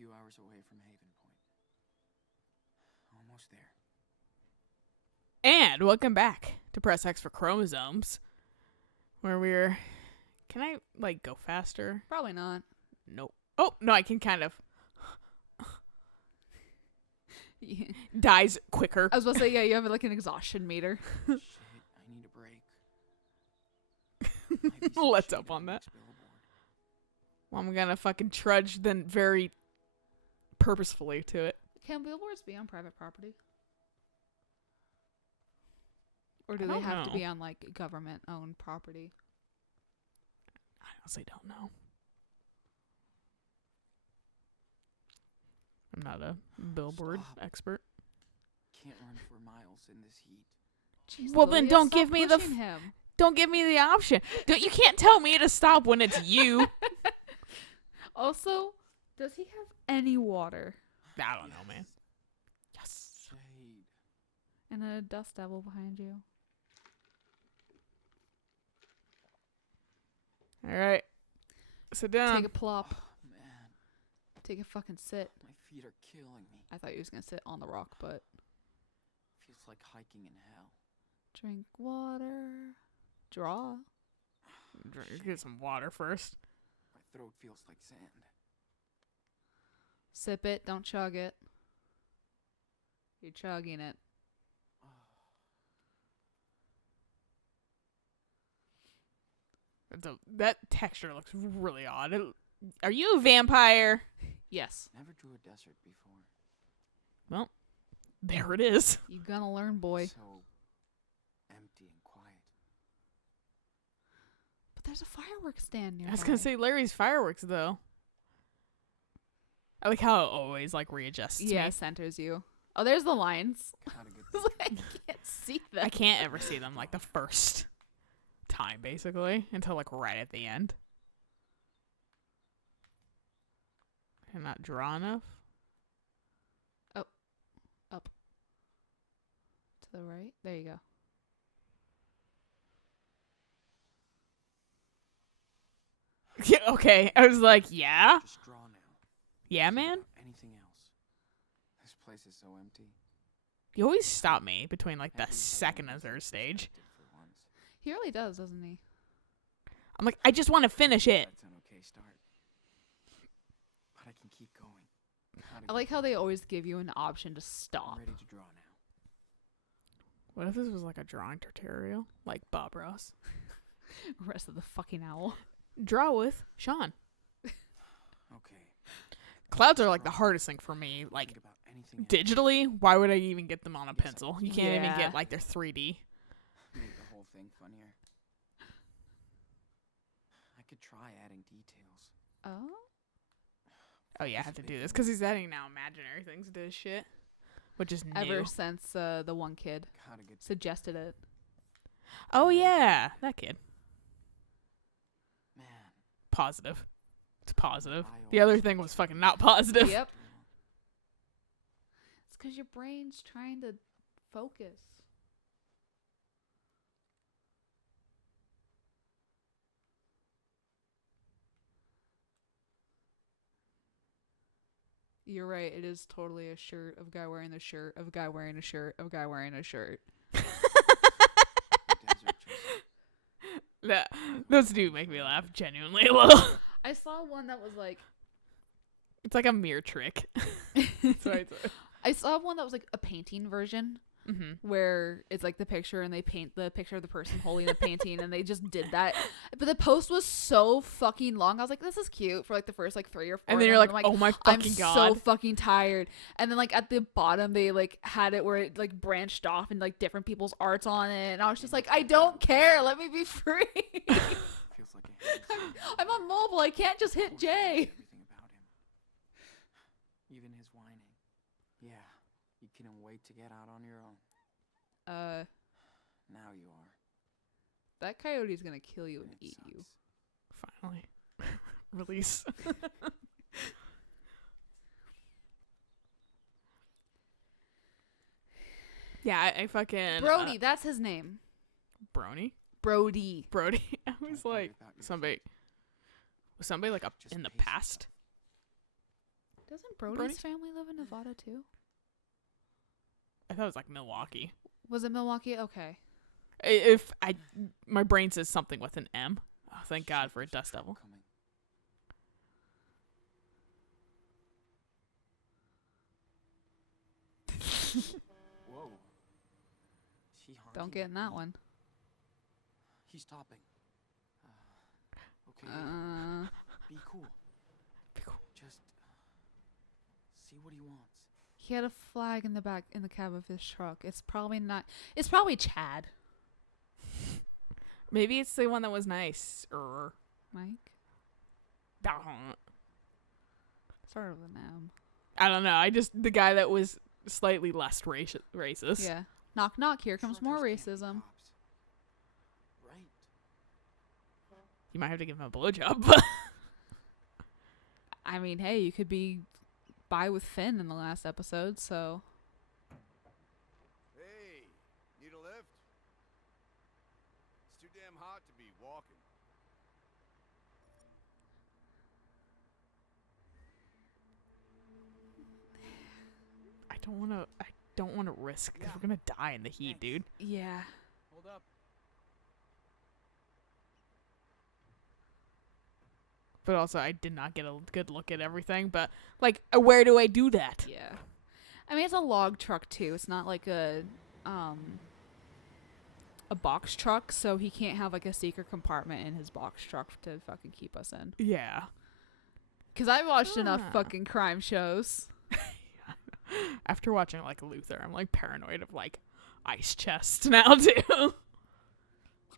few hours away from Haven Point. Almost there. And welcome back to Press X for Chromosomes, where we're... Can I, like, go faster? Probably not. Nope. Oh, no, I can kind of... Yeah. Dies quicker. I was about to say, yeah, you have like an exhaustion meter. Shit, I need a break. Might be some Let's shade up on that. next billboard. Well, I'm gonna fucking trudge then very purposefully to it. Can billboards be on private property? Or do I they don't have to know. be on like government-owned property? I honestly don't know. I'm not a billboard Stop. expert. Can't run for miles in this heat. Jeez, Well, then Lilia, don't stop give me the pushing him. Don't give me the option. You can't tell me to stop when it's you. Also, does he have any water? I don't know, man. Yes. Shade. And a dust devil behind you. All right. Sit down. Take a plop. Oh, man, Take a fucking sit. my feet are killing me. I thought you was gonna sit on the rock, but Feels like hiking in hell. drink water. Draw. Get some water first. My throat feels like sand. Sip it. Don't chug it. You're chugging it. That texture looks really odd. Are you a vampire? Yes. Never drew a desert before. There it is. You gonna learn, boy. So empty and quiet. But there's a fireworks stand nearby. I was gonna say Larry's fireworks though. I like how it always like readjusts. Yeah, me. centers you. Oh, there's the lines. Got a good I can't see them. I can't ever see them like the first time, basically, until like right at the end. Can I not draw enough? To the right. There you go. Yeah, okay. I was like, yeah? Just draw now. Yeah, Think man? about anything else. This place is so empty. You always stop me between like the Every second and element third is stage. perfected for once. He really does, doesn't he? I'm like, I just want to finish it. That's an okay start. But I can keep going. Gotta I like keep how they going. always give you an option to I'm stop. ready to draw now. What if this was like a drawing tutorial? Like Bob Ross. Rest of the fucking owl. Draw with Sean. Okay. Clouds are like the hardest thing for me. Like Think about anything else. digitally, why would I even get them on a Yes, I pencil? can. You can't even Yeah. get like their 3D. Made the whole thing funnier. I could try adding details. Oh? Oh yeah, I have to do this because he's adding now imaginary things to his shit, which is new. Ever since the one kid Got a good suggested it. Oh yeah, that kid. man. Positive. It's positive. I The other always thing thought was you fucking were not positive. Yep. It's because your brain's trying to focus. You're right. It is totally a shirt of a guy wearing a shirt of a guy wearing a shirt of a guy wearing a shirt. The desert just That, those do make me laugh genuinely a little. I saw one that was like It's like a mirror trick. Sorry. I saw one that was like a painting version Mm-hmm. where it's like the picture and they paint the picture of the person holding the painting and they just did that. But the post was so fucking long. I was like, this is cute for like the first like 3 or 4. And then you're like, oh my I'm fucking so god. fucking tired. And then like at the bottom they like had it where it like branched off and like different people's arts on it. And I was just like, I don't care. Let me be free. feels like a heavy sand. I'm on mobile. I can't just hit Of course, you J. know everything about him. Even his whining. Yeah, you couldn't wait to get out on your own. Now you are. That coyote's gonna kill you and It eat you. sucks. Finally. Release. Yeah, I fucking... Brody, that's his name. Brony? Brody. Brody. I was Don't worry like, about your somebody... feet. Was somebody like up Just in the pace past? Doesn't Brody's Brody's- family live in Nevada too? I thought it was like Milwaukee. Was it Milwaukee? Okay. My brain says something with an M. Oh, thank God for a dust devil. Coming. Whoa. Is he Don't honking get at in that me? one. He's stopping. Okay. Be cool. Be cool. Just see what he wants. He had a flag in the back in the cab of his truck. It's probably not. It's probably Chad. Maybe it's the one that was nice. Mike I started with an M. don't know. The guy that was slightly less racist. Yeah. Knock knock. Here comes more Truckers can't be racism. cops. Right. You might have to give him a blowjob. I mean, hey, you could be by with Finn in the last episode, so Hey, need a lift? It's too damn hot to be walking. I don't want to risk. Yeah. We're gonna die in the heat, Thanks. dude. yeah. Hold up. But also, I did not get a good look at everything. But like, where do I do that? Yeah. I mean, it's a log truck too. It's not like a box truck, so he can't have like a secret compartment in his box truck to fucking keep us in. Yeah. Cuz I've watched enough Ah. fucking crime shows. After watching like Luther, I'm like paranoid of like ice chests now too.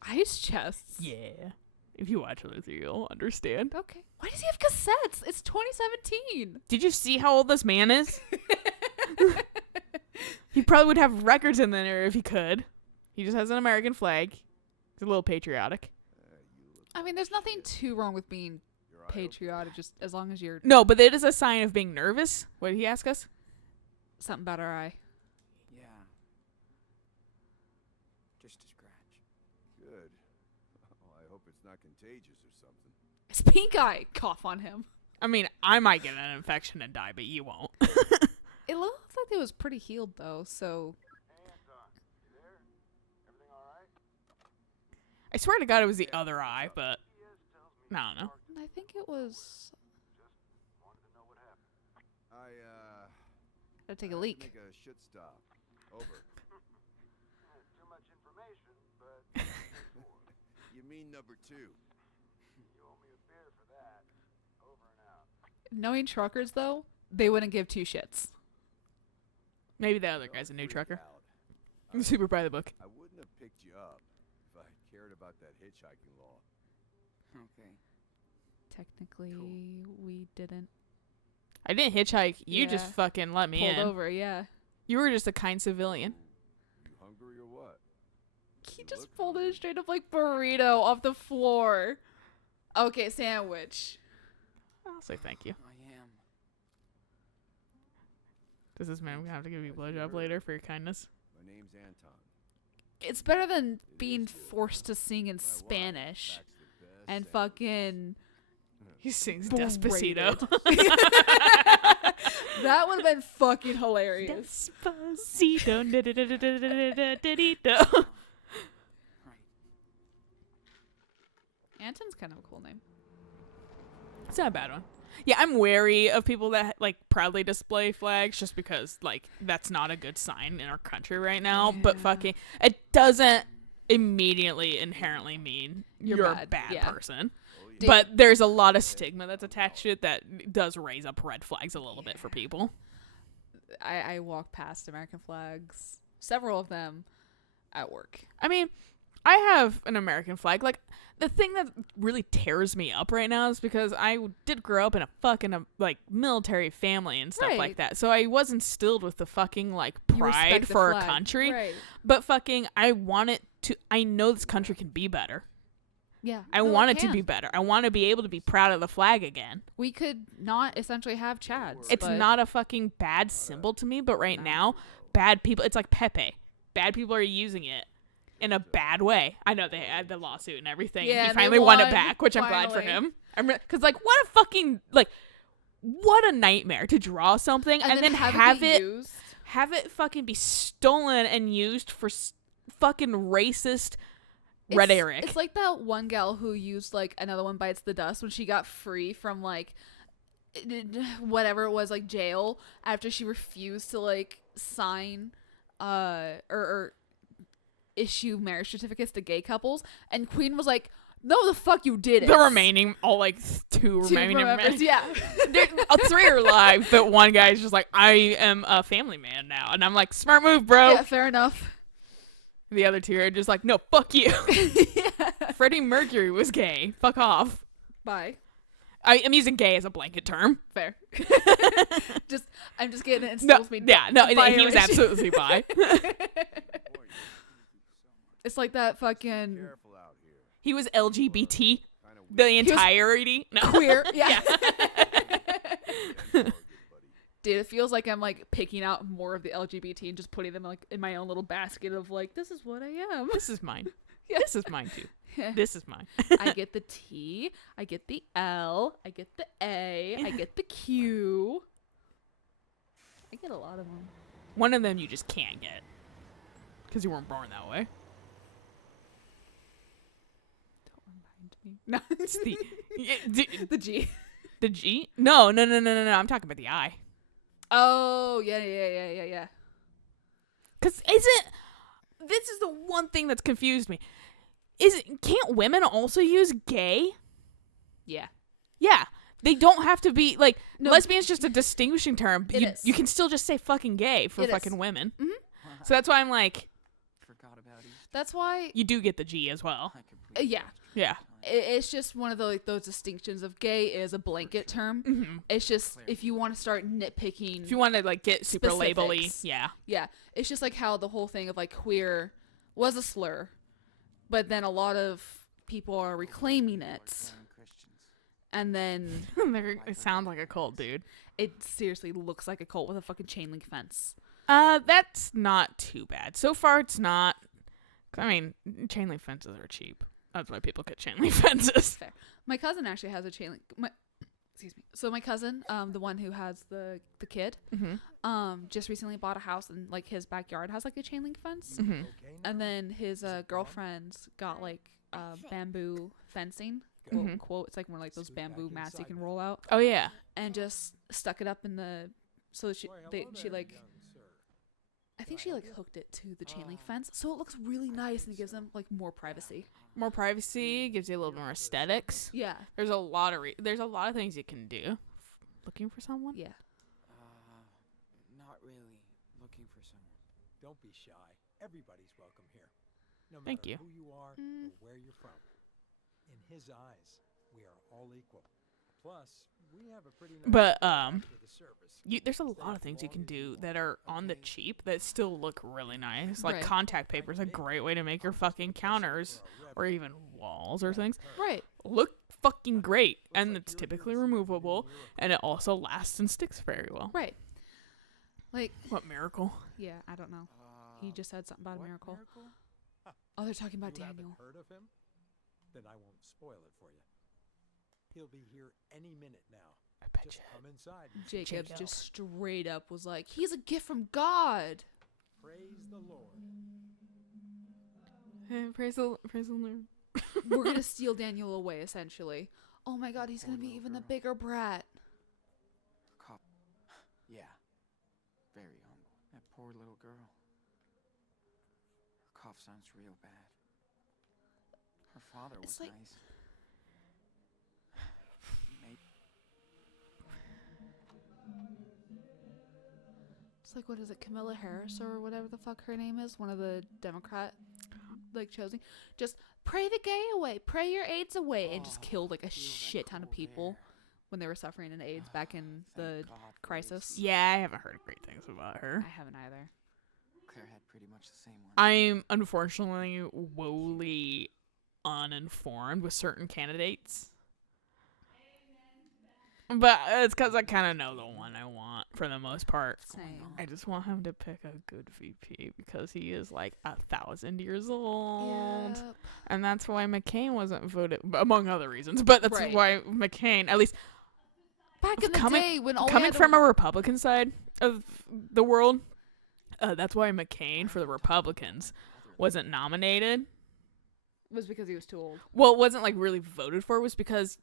Ice chests. Yeah. If you watch Luther, you'll understand. Okay. Why does he have cassettes? It's 2017. Did you see how old this man is? He probably would have records in there if he could. He just has an American flag. He's a little patriotic. You look I mean, there's nothing too wrong with being your eye okay? patriotic, just as long as you're No, but it is a sign of being nervous. What did he ask us? something about our eye. Yeah. Just a scratch. Good. Oh, I hope it's not contagious or something. It's pink eye. Cough on him. I mean, I might get an infection and die, but you won't. It looks like it was pretty healed though, so I swear to God it was the other eye, but I don't know. I think it was. I Gotta take a have to leak. Make a shit stop. Over. Too much information, but You mean number 2? you owe me a beer for that. Over and out. Knowing truckers though, they wouldn't give two shits. Maybe the other guy's a new trucker. I'm super by the book. I wouldn't have picked you up if I cared about that hitchhiking law. Okay. Technically, we didn't. I didn't hitchhike. You just Yeah. fucking let me Pulled in. over, yeah. You were just a kind civilian. You hungry or what? He You just look pulled in hungry. straight up like burrito off the floor. Okay, sandwich. I'll say thank you. I am. Does this mean I'm gonna have to give you a blowjob later for your kindness? My name's Anton. It's better than It being is good. forced to sing in My wife Spanish backs the best and sandwich. fucking. He sings Berated. Despacito. That would have been fucking hilarious. Despacito. Right. Anton's kind of a cool name. It's not a bad one. Yeah, I'm wary of people that like proudly display flags just because like that's not a good sign in our country right now. But Yeah. fucking, it doesn't immediately inherently mean You're you're a bad, bad yeah. person. Oh, yeah. Dude. But there's a lot of stigma that's attached to it that does raise up red flags a little bit for people. I walk past American flags, several of them, at work. I mean, I have an American flag. Like, the thing that really tears me up right now is because I did grow up in a fucking, like, military family and stuff Right. like that. So I was instilled with the fucking, like, You pride respect the for our flag. country. Right. But fucking, I want it to, I know this country can be better. Yeah. I No, want it to can. be better. I want to be able to be proud of the flag again. We could not essentially have Chads. It's but not a fucking bad symbol to me, but right now, bad people, it's like Pepe. Bad people are using it in a bad way. I know they had the lawsuit and everything. Yeah, and he they finally won it won, back, which I'm glad for finally. him. Because, like, what a fucking, like, what a nightmare to draw something and then have get it used. have it fucking be stolen and used for fucking racist rhetoric. It's like that one gal who used like Another One Bites the Dust when she got free from like whatever it was, like jail, after she refused to like sign or issue marriage certificates to gay couples, and Queen was like, no, the fuck you didn't. The remaining, all like two remaining members, men. yeah. Three are alive, but one guy's just like, I am a family man now. And I'm like, smart move, bro. Yeah, fair enough. The other two are just like, no, fuck you. Yeah. Freddie Mercury was gay. Fuck off. Bye. I'm using gay as a blanket term. Fair. I'm just getting it. No, Me. yeah, no, he was Bi-iration. absolutely bi. It's like that fucking Careful out here. He was LGBT Kinda the weird. entirety. No. queer. Yeah. Good buddy. Dude, it feels like I'm like picking out more of the LGBT and just putting them like in my own little basket of like, this is what I am. This is mine. Yeah. This is mine too. This is mine. I get the T, I get the L, I get the A, I get the Q. I get a lot of them. One of them you just can't get because you weren't born that way. Don't remind me. No, It's the the G. the G. No. I'm talking about the I. Oh yeah. Cause this is the one thing that's confused me. Can't women also use gay? Yeah. Yeah. They don't have to be like No. lesbian's just a distinguishing term. But It you, is. you can still just say fucking gay for It is. fucking women. Mhm. So that's why I'm like, Forgot about Easter. That's why. you do get the G as well. I completely Yeah. Yeah. It's just one of the, like, those distinctions of gay is a blanket term. Mm-hmm. It's just if you want to start nitpicking. If you want to like get super labely, Specifics. yeah. Yeah, it's just like how the whole thing of like queer was a slur, but then a lot of people are reclaiming it, Born Christians. and then It sounds like a cult, dude. it seriously looks like a cult with a fucking chain link fence. That's not too bad. So far, it's not. I mean, chain link fences are cheap. That's why people get chain link fences. Fair. My cousin actually has a chain link. Excuse me. So my cousin, the one who has the kid, Mm-hmm. just recently bought a house, and like his backyard has like a chain link fence, Mm-hmm. and then his girlfriend's got like bamboo fencing. Mhm. Quote, quote. It's like one of like those bamboo mats you can roll out, Oh yeah. and just stuck it up in the. So that she like. I think she like hooked it to the chain link fence, so it looks really nice and it gives them like more privacy. More privacy gives you a little more aesthetics. Yeah, There's a lot of things you can do. Looking for someone? yeah. Not really looking for someone. Don't be shy. Everybody's welcome here. No matter Thank you. who you are Mm. or where you're from. In his eyes, we are all equal. Plus, we have a pretty nice But, contract with the service. There's a lot of things you can do that are on the cheap that still look really nice. Like Right. contact paper is a great way to make your fucking counters or even walls or things Right. look fucking great, and it's typically removable, and it also lasts and sticks very well. Right. Like, What miracle? yeah, I don't know. He just said something about a What miracle. Oh, they're talking about You haven't Daniel. heard of him? Then I won't spoil it for you. He'll be here any minute now. I bet Just you. come inside. Jacob Jacob. just straight up was like, he's a gift from God. Praise the Lord. Praise the Lord. We're going to steal Daniel away, essentially. Oh my God, he's going to be even a bigger brat. Cop. Yeah. Very humble. That poor little girl. Her cough sounds real bad. Her father was It's like- nice. Maybe. It's like, what is it, Camilla Harris or whatever the fuck her name is? One of the Democrat, like, chosen. Just pray the gay away, pray your AIDS away, and just killed like a Feel that shit ton of cool people air. when they were suffering in AIDS back in the Thank God for crisis. these- Yeah, I haven't heard great things about her. I haven't either. Claire had pretty much the same one. I'm unfortunately woefully uninformed with certain candidates. But it's because I kind of know the one I want for the most part. Same. I just want him to pick a good VP because he is like 1,000 years old. Yep. And that's why McCain wasn't voted, among other reasons. But that's Right. why McCain, at least Back in the coming- day when all we Coming had to- from a Republican side of the world, that's why McCain for the Republicans wasn't nominated. was because he was too old. Well, it wasn't like really voted for. It was because,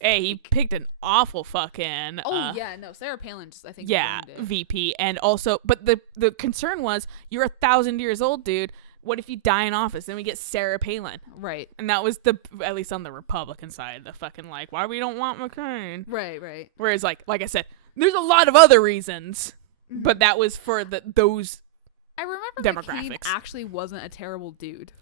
he picked an awful fucking. Oh yeah, no, Sarah Palin just I think Yeah, ruined it. VP, and also, but the concern was you're 1,000 years old, dude. What if you die in office? Then we get Sarah Palin, Right. and that was at least on the Republican side, the fucking like, why we don't want McCain. Right. Whereas like I said, there's a lot of other reasons, Mhm. but that was for those. I remember McCain demographics. actually wasn't a terrible dude.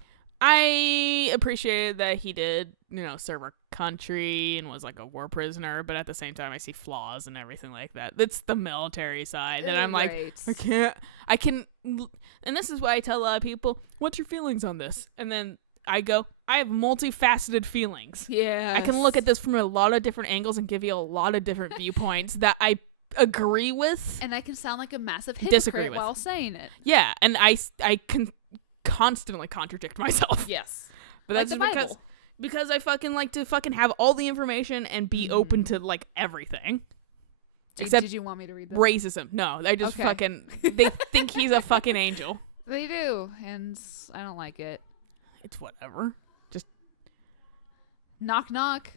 I appreciated that he did, serve our country and was like a war prisoner, but at the same time, I see flaws and everything like that. That's the military side. And I'm like, Right. I can, and this is why I tell a lot of people, what's your feelings on this? And then I go, I have multifaceted feelings. Yeah. I can look at this from a lot of different angles and give you a lot of different viewpoints that I agree with. and I can sound like a massive hypocrite Disagree with. while saying it. Yeah, and I can constantly contradict myself. Yes. But Like that's the just Bible. because I fucking like to fucking have all the information and be open to like everything. Except did you want me to read that? racism. No, they just Okay. fucking they think he's a fucking angel. They do, and I don't like it. It's whatever. Knock knock.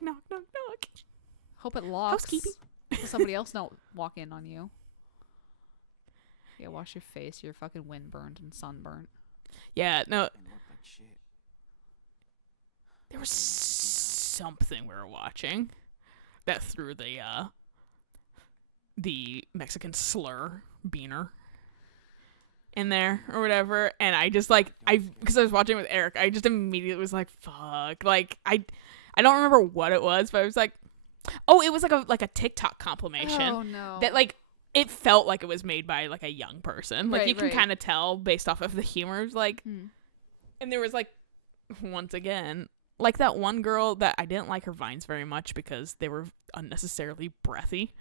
Knock knock knock. Hope it locks. Housekeeping. So somebody else don't walk in on you. Yeah, wash your face. You're fucking windburned and sunburnt. Yeah, no, And look like shit. there was something we were watching that threw the Mexican slur beaner in there or whatever, and I just like because I was watching with Eric, I just immediately was like, fuck. Like I don't remember what it was, but I was like, oh, it was like a TikTok compilation Oh no. that like it felt like it was made by like a young person. Like Right, you can right. kind of tell based off of the humor. It was like, Hmm. and there was like, once again, like that one girl that I didn't like her vines very much because they were unnecessarily breathy.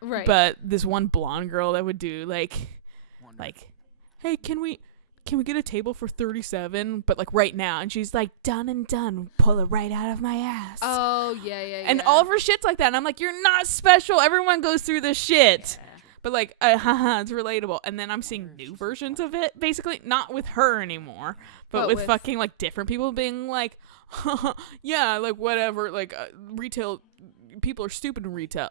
Right. But this one blonde girl that would do like, Wonder hey, can we get a table for 37? But like right now, and she's like, done and done. Pull it right out of my ass. Oh yeah. And all of her shit's like that. And I'm like, you're not special. Everyone goes through this shit. Yeah. But like, it's relatable. And then I'm seeing new versions of it, basically not with her anymore, but with fucking like different people being like, yeah, like whatever, like retail people are stupid in retail.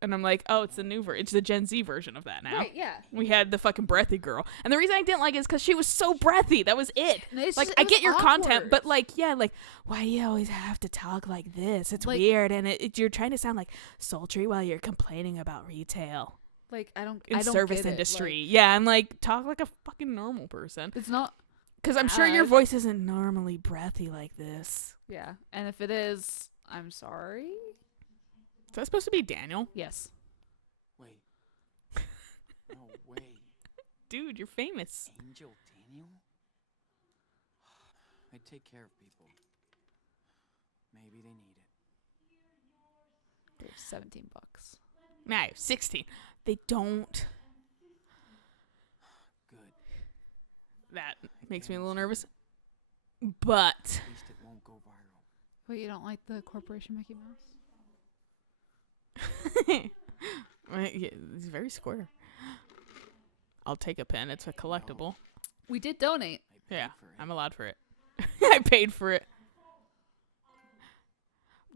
And I'm like, oh, it's the new version. It's the Gen Z version of that now. Right. Yeah. We had the fucking breathy girl. And the reason I didn't like it is because she was so breathy. That was it. And it's Like, just- I it get was your content, awkward. but like, yeah, like, why do you always have to talk like this? It's Like- weird. And you're trying to sound like sultry while you're complaining about retail. Like I don't. In I don't service get it. industry. Like, Yeah, I'm like, talk like a fucking normal person. it's not. Because I'm sure your bad. voice isn't normally breathy like this. Yeah. And if it is, I'm sorry. Is that supposed to be Daniel? Yes. Wait. No way. Dude, you're famous. Angel Daniel? They take care of people. Maybe they need it. They have $17. Nah, I have 16. They don't. Good. That makes me a little nervous. But At least it won't go viral. Wait, you don't like the Corporation Mickey Mouse? yeah, it's very square. I'll take a pen. It's a collectible. We did donate. I paid Yeah, for it. I'm allowed for it. I paid for it.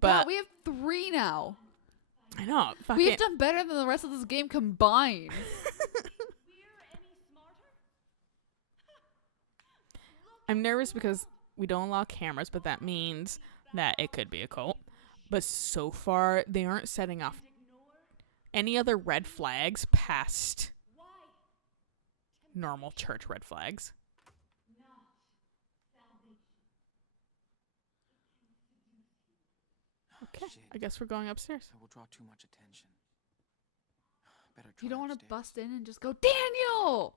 But But we have 3 now. I know. We've Fucking, done better than the rest of this game combined. I'm nervous because we don't allow cameras, but that means that it could be a cult. But so far, they aren't setting off any other red flags past normal church red flags. Okay, Shit. I guess we're going upstairs. That will draw too much attention. Better try You don't want to upstairs. bust in and just go, Daniel!